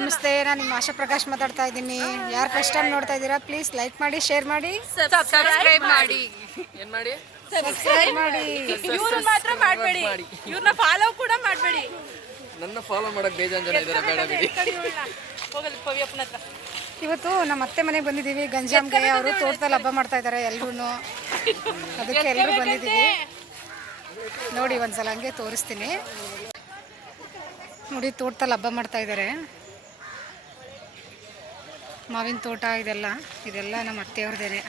ನಮಸ್ತೆ. ನಾನು ನಿಮ್ಮ ಆಶಾ ಪ್ರಕಾಶ್ ಮಾತಾಡ್ತಾ ಇದ್ದೀನಿ. ಯಾರು ಫಸ್ಟ್ ಟೈಮ್ ನೋಡ್ತಾ ಇದ್ದೀರಾ ಪ್ಲೀಸ್ ಲೈಕ್ ಮಾಡಿ, ಶೇರ್ ಮಾಡಿ, ಸಬ್ಸ್ಕ್ರೈಬ್ ಮಾಡಿ. ಏನ್ ಮಾಡಿ? ಸಬ್ಸ್ಕ್ರೈಬ್ ಮಾಡಿ. ಇವ್ರನ್ನ ಮಾತ್ರ ಮಾಡಬೇಡಿ, ಇವ್ರನ್ನ ಫಾಲೋ ಕೂಡ ಮಾಡಬೇಡಿ. ನನ್ನ ಫಾಲೋ ಮಾಡಕ್ ಬೇಜಾನ್ ಜನ ಇದ್ದಾರೆ, ಬೇಡ ಬಿಡಿ. ಹೋಗಲಿ ಪವಿಯಪ್ಪನ ಹತ್ರ. ಇವತ್ತು ನಮ್ಮ ಅತ್ತೆ ಮನೆಗೆ ಬಂದಿದ್ದೀವಿ. ಗಂಜಾಮ್ಗೆ ಅವರು ತೋಟದಲ್ಲಿ ಹಬ್ಬ ಮಾಡ್ತಾ ಇದ್ದಾರೆ ಎಲ್ಲರೂ. ಅದಕ್ಕೆ ಎಲ್ಲರೂ ಬಂದಿದ್ದೀವಿ. ನೋಡಿ ಒಂದ್ಸಲ ಹಂಗೆ ತೋರಿಸ್ತೀನಿ. ನೋಡಿ ತೋಟದಲ್ಲಿ ಹಬ್ಬ ಮಾಡ್ತಾ ಇದ್ದಾರೆ. ಮಾವಿನ ತೋಟ ಇದೆಲ್ಲ ನಮ್ಮ ಅತ್ತೆಯವ್ರದ್ದೇನೆ.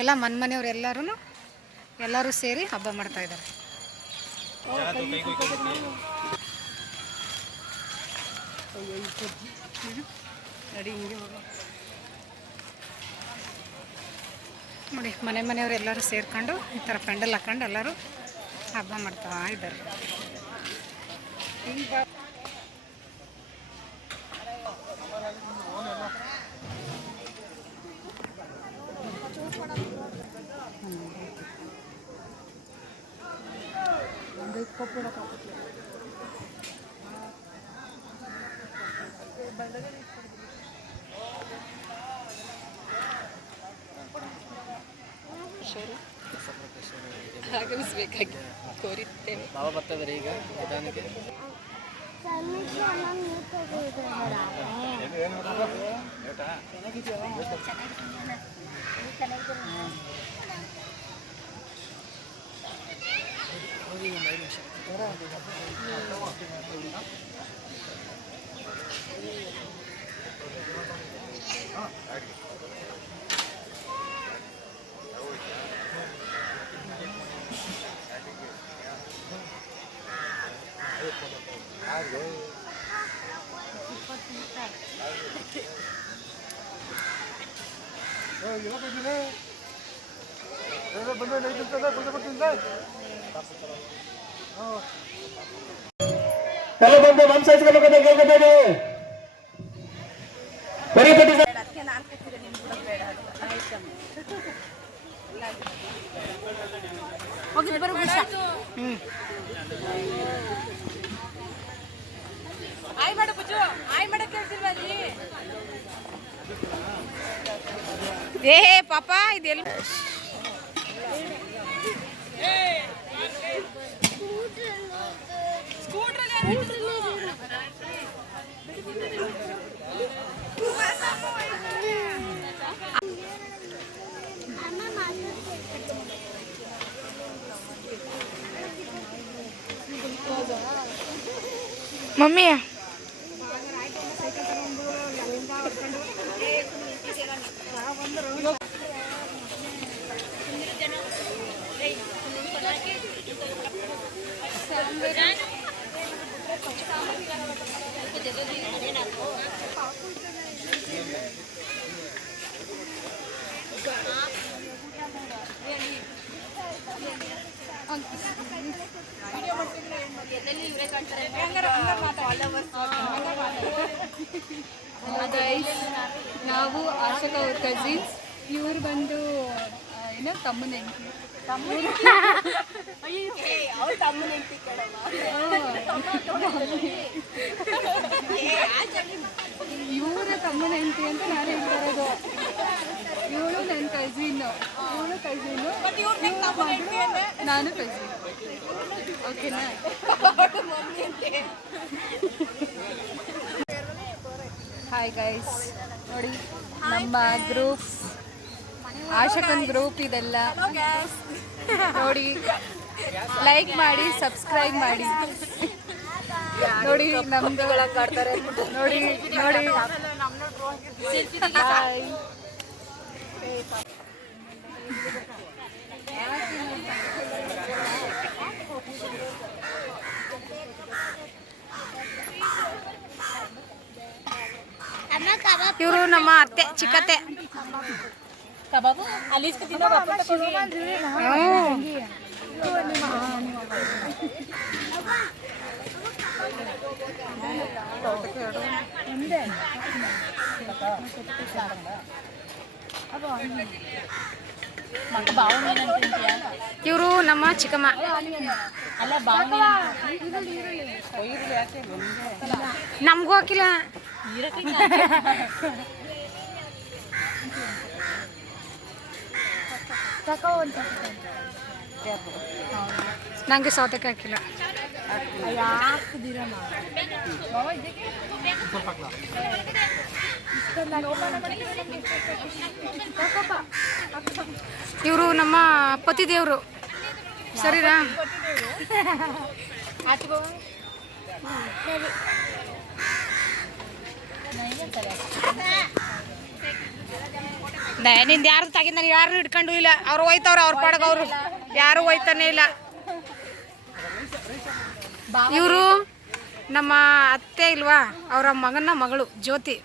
ಎಲ್ಲ ಮನೆಯವ್ರು ಎಲ್ಲರೂ ಸೇರಿ ಹಬ್ಬ ಮಾಡ್ತಾ ಇದ್ದಾರೆ. ನೋಡಿ ಮನೆಯವ್ರು ಎಲ್ಲರೂ ಸೇರ್ಕೊಂಡು ಈ ಥರ ಪೆಂಡಲ್ ಹಾಕೊಂಡು ಎಲ್ಲರೂ ಹಬ್ಬ ಮಾಡ್ತಾ ಇದ್ದಾರೆ. ಆಗಮಿಸಬೇಕಾಗಿ ಕೋರಿದ್ದೇವೆ. ಬಾಬಾ ಬರ್ತಾ ಇದಾರೆ ಈಗ ನಿಧಾನಕ್ಕೆ. ಎಲ್ಲ ಬಂದು ವಂಶಾಯಿಸ್ಕೊಂಡು ಕೇಳ್ಕೊತೇನೆ. ಪರಿಪಟ್ಟಿ ಆಯ್ ಮಾಡು ಬುಜ್ಜು, ಆಯ್ ಮಾಡಕ್ಕೆ ಹೇಳ್ತಿಲ್ವಾ ಅಲ್ಲಿ? ಏ ಪಾಪ ಇದೆಲ್ಲ ಮಮ್ಮಿ ನಾವು ಆಶಕ ಅವ್ರ ಕಸಿನ್ಸ್. ಇವ್ರು ಬಂದು ಏನೋ ತಮ್ಮನ ಹೆಂಡತಿ. ಇವರ ತಮ್ಮನ ಹೆಂಡತಿ ಅಂತ ನಾನು ಹೇಳ್ತಾ ಇರೋದು. ಇವಳು ನನ್ನ ಕಸಿನ್ನು, ನಾನು ಕಸಿನ್. ಓಕೆನಾ? ಹಾಯ್ ಗೈಸ್, ನೋಡಿ ನಮ್ಮ ಗ್ರೂಪ್ ಆಶಕನ್ ಗ್ರೂಪ್ ಇದೆಲ್ಲ. ನೋಡಿ ಲೈಕ್ ಮಾಡಿ, ಸಬ್ಸ್ಕ್ರೈಬ್ ಮಾಡಿ. ನೋಡಿ ನಮ್ದು ನೋಡಿ ಬಾಯ್. ಇವರು ನಮ್ಮ ಅತ್ತೆ, ಚಿಕ್ಕತ್ತೆ. ಕಬಾಬು ಅಲ್ಲಿ ಮಕ್ಕ ಬಾವು ಮೀನು ತಿಂತೀಯಾ? ಇವರು ನಮ್ಮ ಚಿಕ್ಕಮ್ಮ. ನಮಗೂ ಹಾಕಿಲ್ಲ. ನನಗೆ ಸೌತೆಕಾಯಿ ಹಾಕಿಲ್ಲ. ಇವರು ನಮ್ಮ ಪತಿ ದೇವರು. ಸರಿನಾ? ನಿಂದು ಯಾರು ತಾಗಿ ನಾನು ಯಾರು ಹಿಡ್ಕೊಂಡು ಇಲ್ಲ. ಅವ್ರು ಹೋಯ್ತವ್ರು ಅವ್ರ ಪಾಡಗ ಅವರು ಯಾರು ಹೋಯ್ತಾನೆ ಇಲ್ಲ. ಇವರು ನಮ್ಮ ಅತ್ತೆ ಇಲ್ವಾ, ಅವರ ಮಗನ ಮಗಳು ಜ್ಯೋತಿ.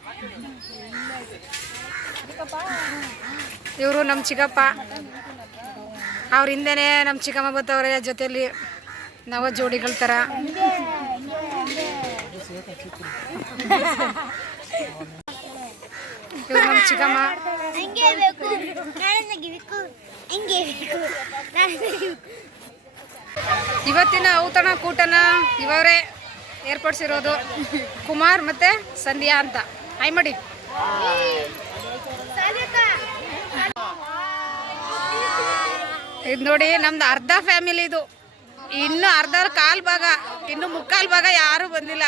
ಇವರು ನಮ್ಮ ಚಿಕ್ಕಪ್ಪ. ಅವ್ರ ಹಿಂದೆನೇ ನಮ್ಮ ಚಿಕ್ಕಮ್ಮ ಬತ್ತವ್ರೆ ಜೊತೆಯಲ್ಲಿ. ನಾವು ಜೋಡಿಗಳ ಥರ. ಇವ್ರು ನಮ್ಮ ಚಿಕ್ಕಮ್ಮ. ಇವತ್ತಿನ ಔತಣ ಕೂಟನ ಇವರೇ ಏರ್ಪಡಿಸಿರೋದು. ಕುಮಾರ್ ಮತ್ತು ಸಂಧ್ಯಾ ಅಂತ. ಹಾಯ್ ಮಾಡಿ. ಇದು ನೋಡಿ ನಮ್ದು ಅರ್ಧ ಫ್ಯಾಮಿಲಿ. ಇದು ಇನ್ನು ಅರ್ಧ ಕಾಲು ಭಾಗ, ಇನ್ನು ಮುಕ್ಕಾಲು ಭಾಗ ಯಾರೂ ಬಂದಿಲ್ಲ.